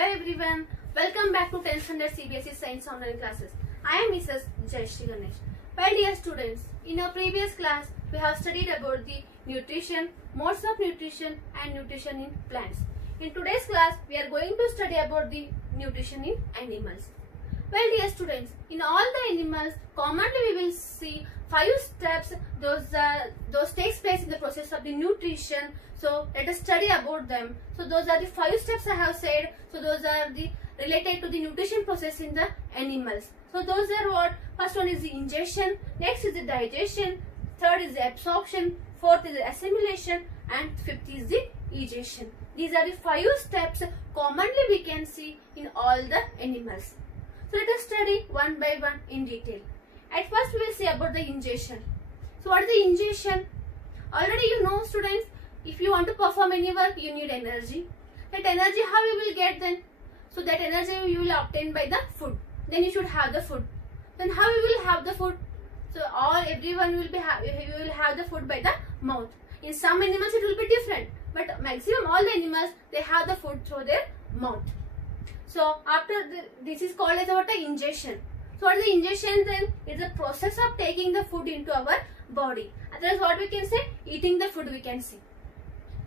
Hello everyone, welcome back to 10th standard CBSE Science Online classes. I am Mrs. Jayashree Ganesh. Well dear students, in our previous class we have studied about the nutrition, modes of nutrition and nutrition in plants. In today's class we are going to study about the nutrition in animals. Well dear students, in all the animals commonly we will see 5 steps those takes place in the process of the nutrition. So let us study about them. So those are the 5 steps I have said. So those are the related to the nutrition process in the animals. So those are what? First one is the ingestion, next is the digestion, third is the absorption, fourth is the assimilation, and fifth is the egestion. These are the 5 steps commonly we can see in all the animals. So let us study one by one in detail. At first we will see about the ingestion. So what is the ingestion? Already you know students, if you want to perform any work you need energy. That energy how you will get then? So that energy you will obtain by the food. Then you should have the food. Then how you will have the food? So everyone will have the food by the mouth. In some animals it will be different, but maximum all the animals they have the food through their mouth. So after this is called as what the ingestion. So what is the ingestion then? It's the process of taking the food into our body. Otherwise what we can say? Eating the food we can see.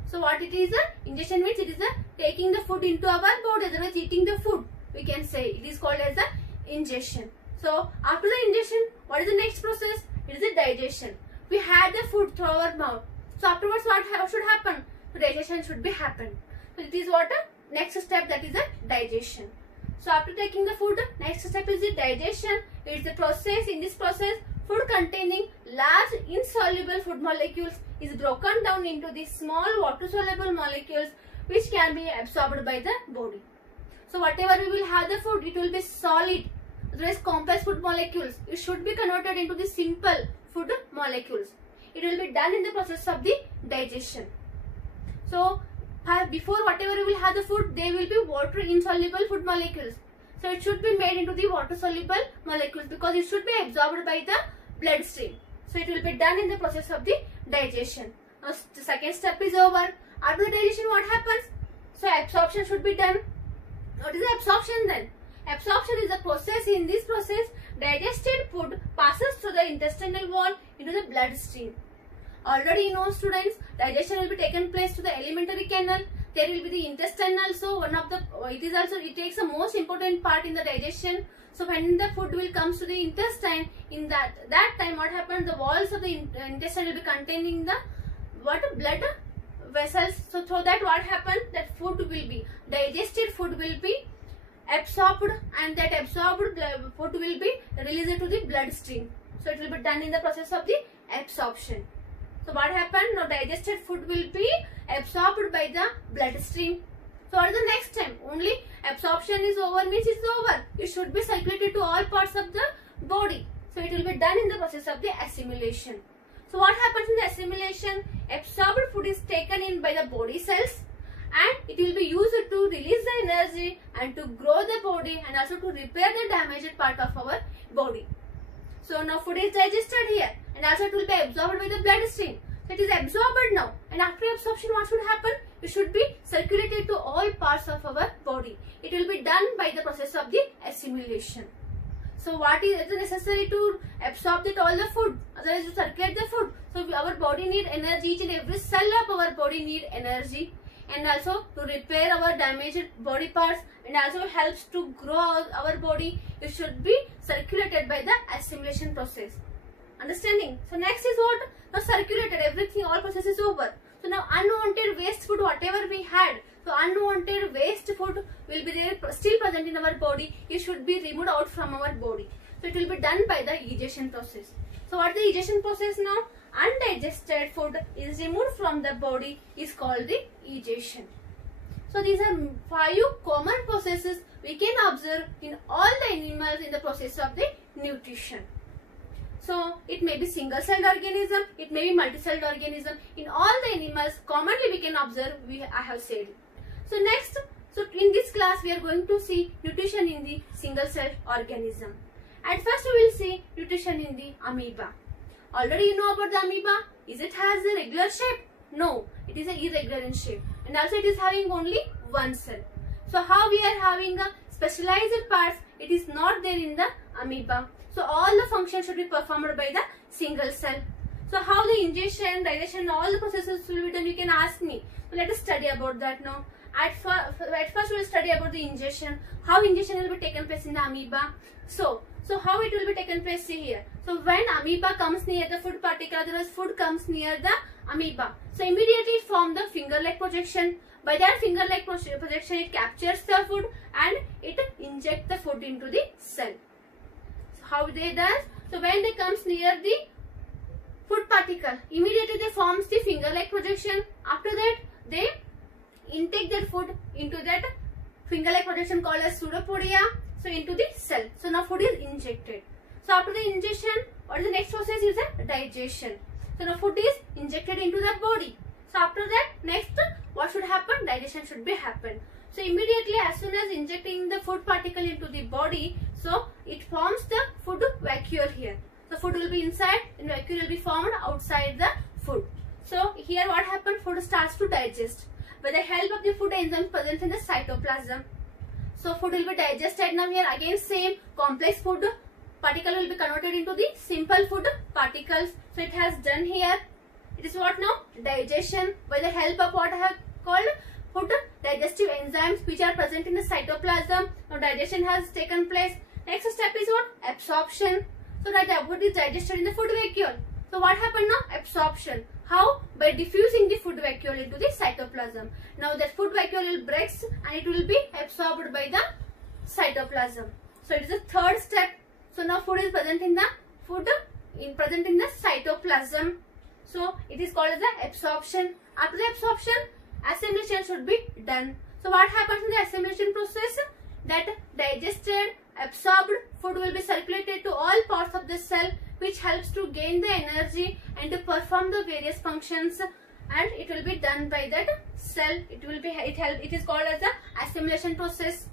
So what it is? Ingestion means it is taking the food into our body. Otherwise eating the food we can say. It is called as the ingestion. So after the ingestion, what is the next process? It is the digestion. We had the food through our mouth. So afterwards what should happen? So digestion should be happen. So it is what? Next step, that is the digestion. So after taking the food, next step is the digestion. It is the process. In this process, food containing large insoluble food molecules is broken down into the small water soluble molecules which can be absorbed by the body. So whatever we will have the food, it will be solid. Otherwise complex food molecules, it should be converted into the simple food molecules. It will be done in the process of the digestion. So before whatever we will have the food, they will be water insoluble food molecules. So it should be made into the water soluble molecules because it should be absorbed by the bloodstream. So it will be done in the process of the digestion. Now the second step is over. After the digestion what happens? So absorption should be done. What is the absorption then? Absorption is a process. In this process, digested food passes through the intestinal wall into the bloodstream. Already you know students, digestion will be taken place to the alimentary canal. There will be the intestine also. It takes the most important part in the digestion. So when the food will comes to the intestine, in that time what happens? The walls of the intestine will be containing the blood vessels. So through that what happens? That food will be digested food will be absorbed, and that absorbed food will be released to the bloodstream. So it will be done in the process of the absorption. So what happened? Now digested food will be absorbed by the bloodstream. So what is the next step? Only absorption is over means it's over. It should be circulated to all parts of the body. So it will be done in the process of the assimilation. So what happens in the assimilation? Absorbed food is taken in by the body cells and it will be used to release the energy and to grow the body and also to repair the damaged part of our body. So now food is digested here and also it will be absorbed by the bloodstream. So it is absorbed now, and after absorption what should happen? It should be circulated to all parts of our body. It will be done by the process of the assimilation. So what is necessary to absorb all the food? Otherwise to circulate the food. So our body need energy. Each and every cell of our body need energy, and also to repair our damaged body parts, and also helps to grow our body. It should be circulated by the assimilation process. Understanding? So next is what? Now circulated, everything, all process is over. So now unwanted waste food, whatever we had, so unwanted waste food will be there, still present in our body. It should be removed out from our body. So it will be done by the egestion process. So what is the egestion process now? Undigested food is removed from the body is called the egestion. So these are 5 common processes we can observe in all the animals in the process of the nutrition. So it may be single-celled organism, it may be multi-celled organism. In all the animals commonly we can observe, I have said. So next, in this class we are going to see nutrition in the single-celled organism. At first we will see nutrition in the amoeba. Already you know about the amoeba. Is it has a regular shape? No, it is irregular in shape, and also it is having only one cell. So how we are having a specialized parts, it is not there in the amoeba. So all the functions should be performed by the single cell. So how the ingestion, digestion, all the processes will be done, you can ask me. So let us study about that now. At first we will study about the ingestion. How ingestion will be taken place in the amoeba. So how it will be taken place, see here. So when amoeba comes near the food particle, otherwise food comes near the amoeba. So immediately it forms the finger-like projection. By that finger-like projection, it captures the food and it injects the food into the cell. So how they does? So when they comes near the food particle, immediately they forms the finger-like projection. After that, they intake that food into that finger-like projection called as pseudopodia. So into the cell. So now food is injected. So after the ingestion, what is the next process? Is a digestion. So now food is injected into the body. So after that, next what should happen? Digestion should be happen. So immediately as soon as injecting the food particle into the body, so it forms the food vacuole here. So food will be inside and vacuole will be formed outside the food. So here what happened? Food starts to digest by the help of the food enzymes present in the cytoplasm. So food will be digested. Now here again same complex food particle will be converted into the simple food particles. So it has done here. It is what now? Digestion by the help of what I have called food digestive enzymes which are present in the cytoplasm. Now digestion has taken place. Next step is what? Absorption. So that food is digested in the food vacuole. So what happened now? Absorption. How? By diffusing the food vacuole into the cytoplasm. Now that food vacuole breaks and it will be absorbed by the cytoplasm. So it is the third step. So now food is present in the cytoplasm. So it is called as the absorption. After the absorption, assimilation should be done. So what happens in the assimilation process? That digested, absorbed food will be circulated to all parts of the cell, which helps to gain the energy and to perform the various functions, and it will be done by that cell. It is called as the assimilation process.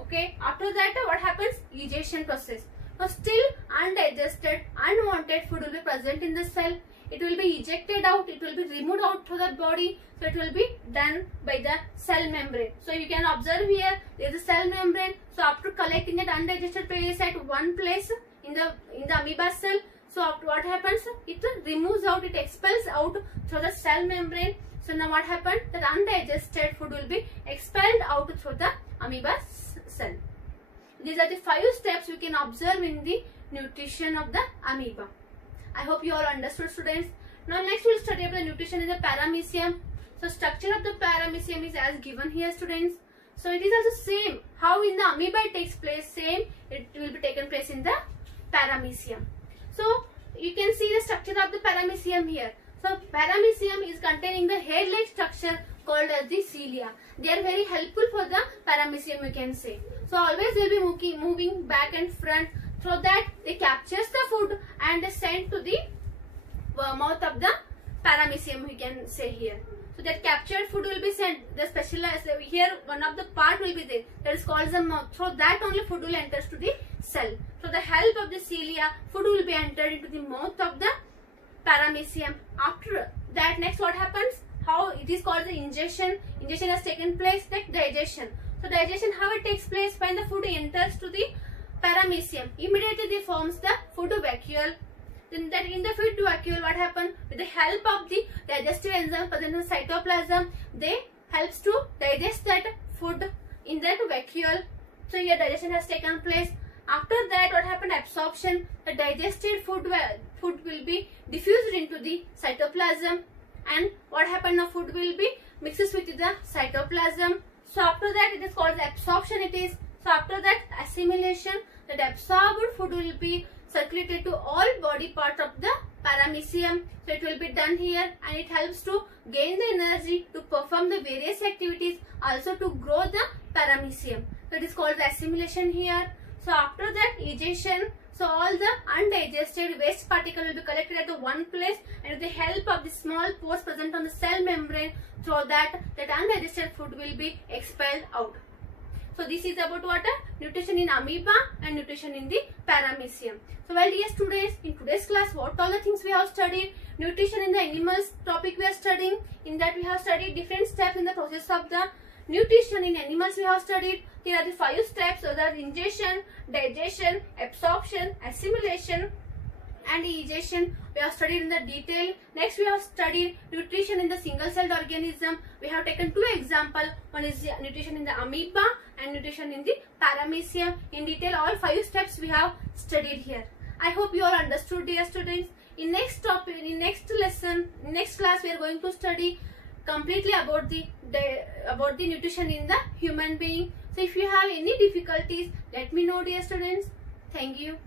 Okay. After that, what happens? Ejection process. Now still undigested, unwanted food will be present in the cell. It will be ejected out. It will be removed out to the body. So it will be done by the cell membrane. So you can observe here there is a cell membrane. So after collecting that undigested place at one place in the amoeba cell, so after what happens? It removes out. It expels out through the cell membrane. So now what happened? That undigested food will be expelled out through the amoeba cell. These are the 5 steps we can observe in the nutrition of the amoeba. I hope you all understood, students. Now next we will study about the nutrition in the paramecium. So structure of the paramecium is as given here, students. So it is also same. How in the amoeba it takes place, same it will be taken place in the paramecium. So you can see the structure of the paramecium here. So paramecium is containing the hair-like structure called as the cilia. They are very helpful for the paramecium, you can say. So always they will be moving back and front. Through that they captures the food and they send to the mouth of the paramecium, we can say here. So that captured food will be sent. The specialized here one of the part will be there. That is called the mouth. Through that only food will enter to the cell. Through the help of the cilia, food will be entered into the mouth of the paramecium. After that, next what happens? How it is called the ingestion. Ingestion has taken place. Like digestion. So digestion, how it takes place? When the food enters to the paramecium, immediately they forms the food vacuole. Then that in the food vacuole, what happens? With the help of the digestive enzyme present in the cytoplasm, they helps to digest that food in that vacuole. So here digestion has taken place. After that, what happened? Absorption. The digested food will be diffused into the cytoplasm, and what happened? Now food will be mixes with the cytoplasm. So after that, it is called the absorption. It is. So after that, assimilation. That absorbed food will be circulated to all body parts of the paramecium. So it will be done here, and it helps to gain the energy to perform the various activities, also to grow the paramecium. So it is called the assimilation here. So after that, ejection. So all the undigested waste particle will be collected at the one place, and with the help of the small pores present on the cell membrane, through that undigested food will be expelled out. So this is about what? Nutrition in amoeba and nutrition in the paramecium. So well, dear students, in today's class, what all the things we have studied? Nutrition in the animals topic we are studying. In that we have studied different steps in the process of the Nutrition in animals we have studied. Here are the 5 steps, so that ingestion, digestion, absorption, assimilation and egestion we have studied in the detail. Next we have studied nutrition in the single-celled organism. We have taken 2 examples. One is the nutrition in the amoeba and nutrition in the paramecium. In detail all 5 steps we have studied here. I hope you all understood, dear students. In next topic, in next lesson, next class we are going to study completely about the nutrition in the human being. So if you have any difficulties, let me know, dear students. Thank you.